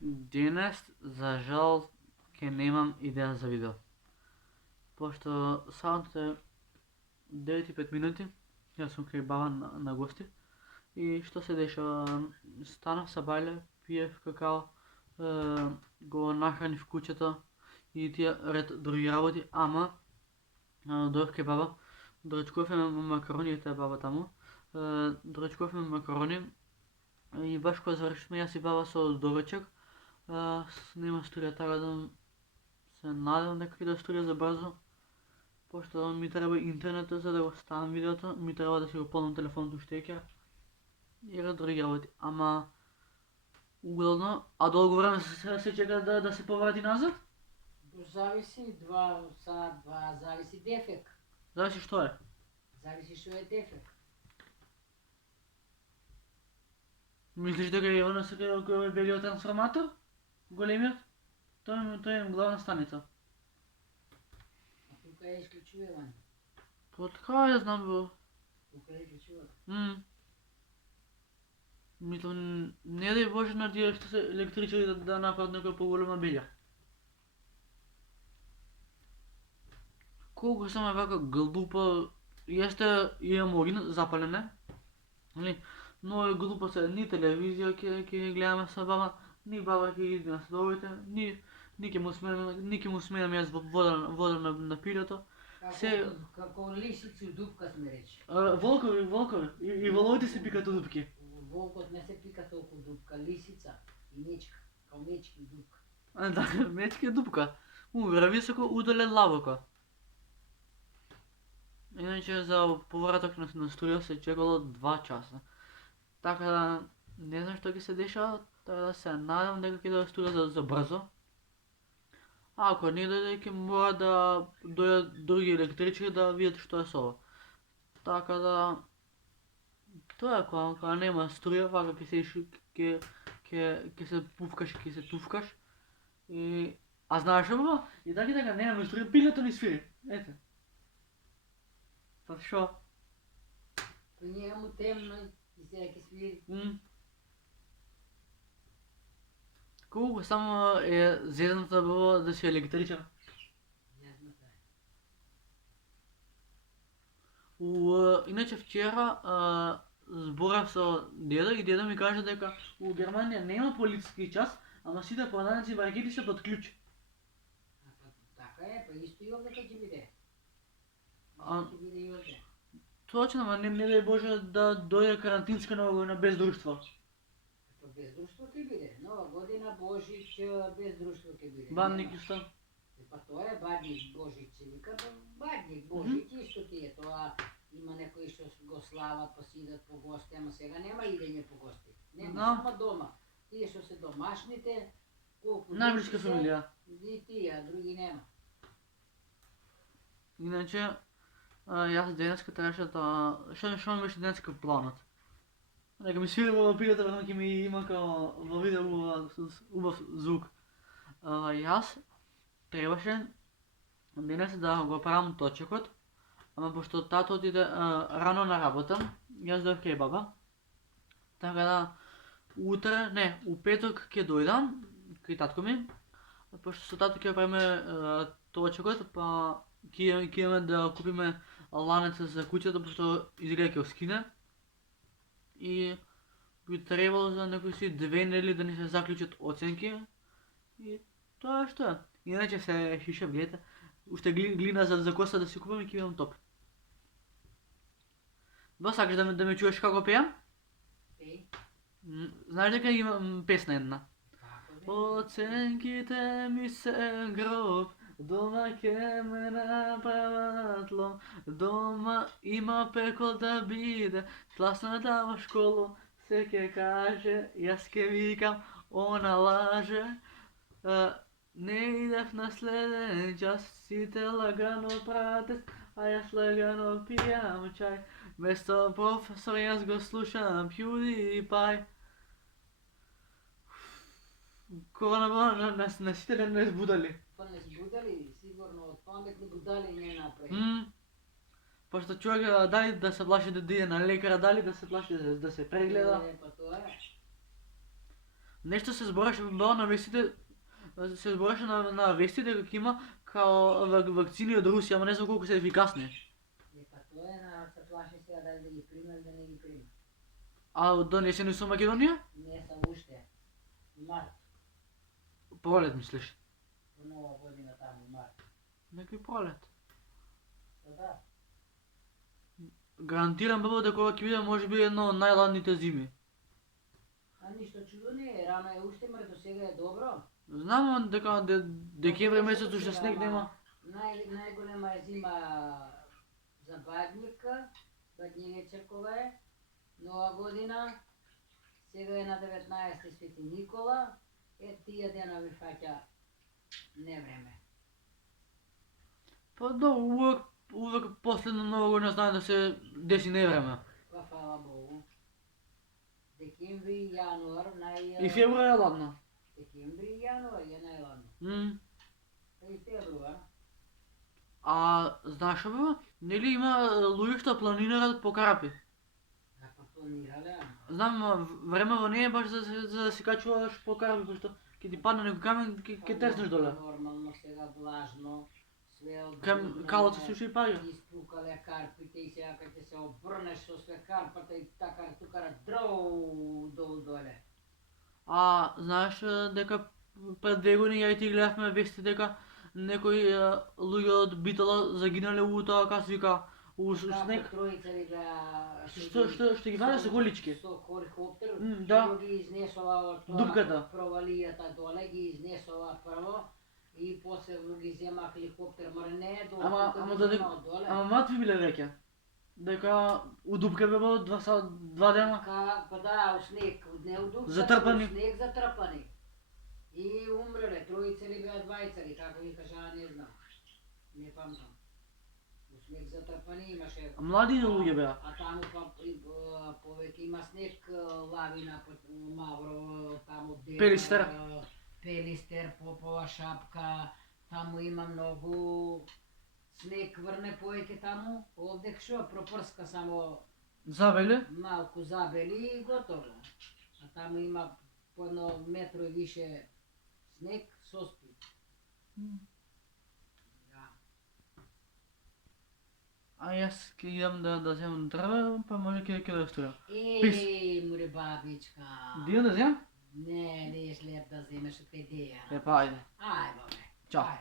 Денес, за жал, ке немам идеја за видео. Пошто саат е 9 и 5 минути, јас сум кај баба на гости. И што се дешава? Станав са бајле, пиев какао, го нахранив куќето и тие ред други работи, ама дојдов кај баба, доречкувавме макарони, таа баба таму, доречкувавме макарони и баш кога завршивме јас и баба со доречек, нема струја, така да се надевам дека ќе да струја за брзо, пошто ми треба интернетот за да го ставам видеото, ми треба да си го полнам телефонот уште екер и други работи, ама углавно, а долго време се чека да се поврати назад? Зависи 2 сат, 2, зависи дефек. Зависи што е. Зависи што е дефек. Мислиш дека е она кој е белиот трансформатор? Големиот? Тој е главна станица. А тука е исклучување. Па така ја знам бе. Тука е исклучување. Мислам, не дај Боже на тие што се електричари да направат некоја поголема белја. Колку сам е вака глупа, јесте имам огин запален е, но е глупо се, ни телевизија ќе гледаме со баба, ни баба ќе иде на следовите, ни ќе му сменам јас вода на пилето. Како лисици у дупка сме речи. Волкови, и воловите се пикат у дупки. Волкот не се пика толку дупка, лисица и мечка, као мечки дупка. Да, мечки е дупка. Високо удален лабоко. Иначе за повраток на струја се чекало 2 часа. Така да не знам што ќе се дешава, така да се надам дека ќе да струја за брзо. А ако не дојде, ќе мора да дојдат други електричари да видат што е со ова. Така да тоа е кога нема струја, вака ќе седиш, ќе се пуфкаш и ќе се туфкаш. А знаеш што? И така немаме струја, пилето ни свири. Ете. Па шо? Па ние му темно и сега ќе свири. Колку само е зезната било да си електричар. Зезната е. Иначе вчера зборав со дедо и дедо ми кажа дека у Германија нема полициски час, ама сите пладаници и баракети се под клjuč. Така е, па исто и овде ќе биде. Ќе биде и овде. Точно, ама не дај Боже да дојде карантинска на без друштво. Па без друштво ќе биде. Нова година, Божич, без друштво ќе биде. Бадник исто. Па тоа е бадник, Божич се вика, бадник, Божич исто ти е тоа. Има некои што го слават, па си идат по гости, ама сега нема идење по гости. Нема, само дома. Тие што се домашните, колку Најблиска фамилија. И тие, други нема. Иначе, јас денеска требаше да... Што ми беше денеска планот? Нека ми свири во пилето, веројатно ќе ми има као во видео убав звук. Јас требаше денес да го правам точекот, ама пошто тато отиде рано на работа, јас дојдов кај баба. Така да у петок ќе дојдам кај татко ми, пошто со тато ќе правиме точекот, па ќе идеме да купиме ланеца за куќата, пошто изгледа ќе скине. И би требало за некои си 2 недели да ни се заклучат оценки. И тоа што е. Иначе се шишев, гледате. Уште глина за коса да си купам и ќе имам топ. Ба сакаш да ме чуеш како пеам? Пеј. Знаеш дека имам песна една? Оценките ми се гроб, дома ќе ме направат лом, дома има пекол да биде, сласна да во школу се ќе каже, јас ќе викам, она лаже. Не идев на следен час, сите лагано пратес, а јас лагано пијам чај, место професор јас го слушам PewDiePie. Кога на сите да не збудали. Па не збудали, сигурно од пандек не будали не направи. Пошто човек дали да се плаши да иде на лекара, дали да се плаши да се прегледа. Па тоа е. Нещо се збореше било на вестите, се збореше на вестите како има као вакцини од Русија, ама не знам колку се ефикасни. Па тоа е, народ се плаши сега дали да ги приме или да не ги приме. А донесени со Македонија? Не са уште. Март, Пролет мислиш? по нова година таму, март. Некој пролет. Па да. Гарантирам бебо дека ова ќе биде можеби едно од најладните зими. А ништо чудо не е, рано е уште, мар до сега е добро. Знам дека декември месец уште снег нема. Најголема е зима за Бадника, Баднивечеркова е, нова година, сега е на 19 Свети Никола, тие денови фаќа невреме. Па да, увек последна нова година знае да се деси невреме. Па фала Богу. Декември, јануар, И февруар е ладно. Декември и јануар е најладно. И февруар. А знаеш бе, нели има луѓе што планинарат по Карапи? Па планирале, Знам, времево не е баш за да се качуваш по Карапи, пошто ќе ти падне некој камен, ќе теснеш доле. Нормално сега влажно, све од Калото се уште и паѓа. испукале карпите и сега кога ќе се обрнеш со све карпата и така тукара дроу доле. А знаеш дека пред 2 години ја и ти гледавме вести дека некои луѓе од Битола загинале у тоа кај се вика у снег. Тројца ли беа Што ги ваде со колички? со хеликоптер, да. што ги изнесува од тоа Дупката. провалијата доле, ги изнесува прво и после ги зема хеликоптер, мора не е долу, Ама ги зема од доле. Ама матви биле веќе. Дека у дупка бе било 2 дена. Па да, у снег, не у дупка, Затрпани. у снег затрпани. И умреле, тројца ли беа, двајца ли, како ги кажа, не знам. Не памтам. У снег затрпани имаше. А млади луѓе беа. А таму повеќе има снег, лавина, Мавро, таму Пелистер. Пелистер, Попова шапка, таму има многу снег, врне повеќе таму, овде што пропрска само Забеле? малку забели и готово. А таму има по едно метро и више снег, соспи. Да. А јас ќе идам да земам дрва, па може ќе да строја. Море бабичка. Дијам да земам? Не е след да земеш од идеја. Па ајде. Ај, бабе. Чао. Ај.